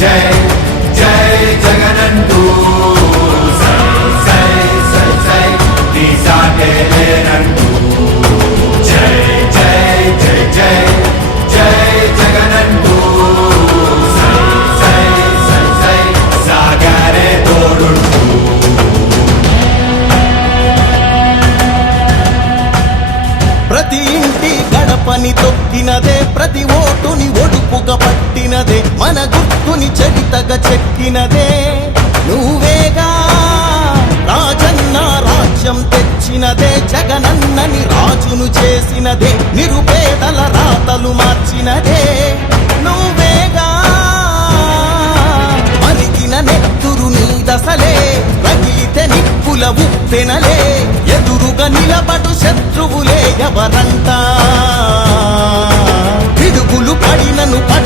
జై జై జగనంటూ. సై సై సై సై నీ సాటే లేనంటూ. జై జై జై జై జై జగనంటూ. సై సై సై సై సాగరే తోడుంటూ. ప్రతి ఇంటి గడపని తొక్కినదే ప్రతి ఓటుని ఒడుపుగా పట్టినదే మన రాముని చరితగా చెక్కినదే. నువ్వేగా రాజన్న రాజ్యం తెచ్చినదే జగనన్నని రాజును చేసినదే నిరుపేదల రాతలు మార్చినదే. నువ్వేగా మరిగిన నెత్తురు నీ దశలే రగిలితే నిప్పుల ఉప్పెనలే ఎదురుగా నిలబడు శత్రువులే ఎవరంటా పిడుగులు పడినను పడి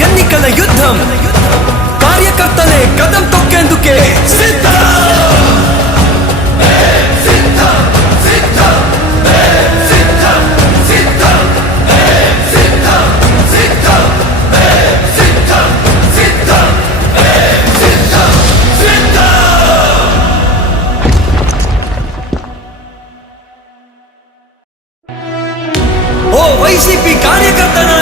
ఎన్నికల యుద్ధం. కార్యకర్తలే కదం తొక్కేందుకే ఓ వైసీపీ కార్యకర్తలారా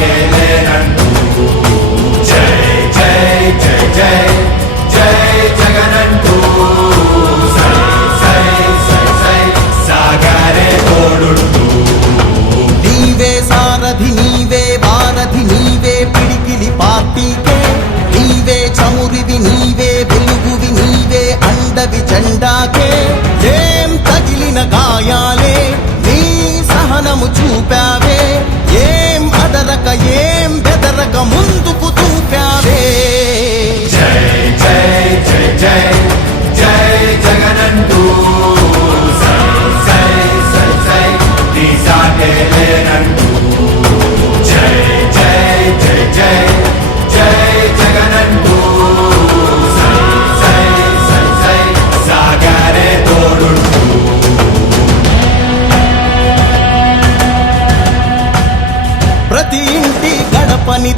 సాటే లేనంటూ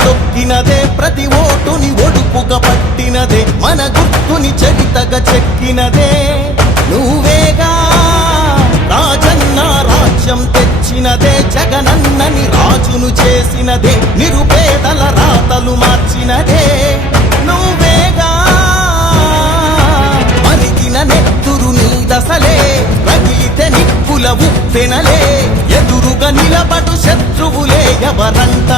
తొక్కినదే ప్రతి ఓటుని ఒడుపుగా పట్టినదే మన గుర్తుని చరితగా చెక్కినదే. తెచ్చినదే జగనన్నని రాజును చేసినదే నిరుపేదల రాతలు మార్చినదే. నువ్వేగా మరిగిన నెత్తురు నీ దశలే రగిలితే నిప్పుల ఉప్పెనలే ఎదురుగా నిలబడు శత్రువులే ఎవరంట?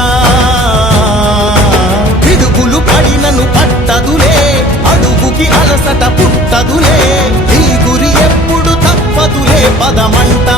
పిడుగులు పడినను పట్టదులే అడుగుకి అలసట పుట్టదులే నీ గురి ఎప్పుడు తప్పదులే పదమంటా?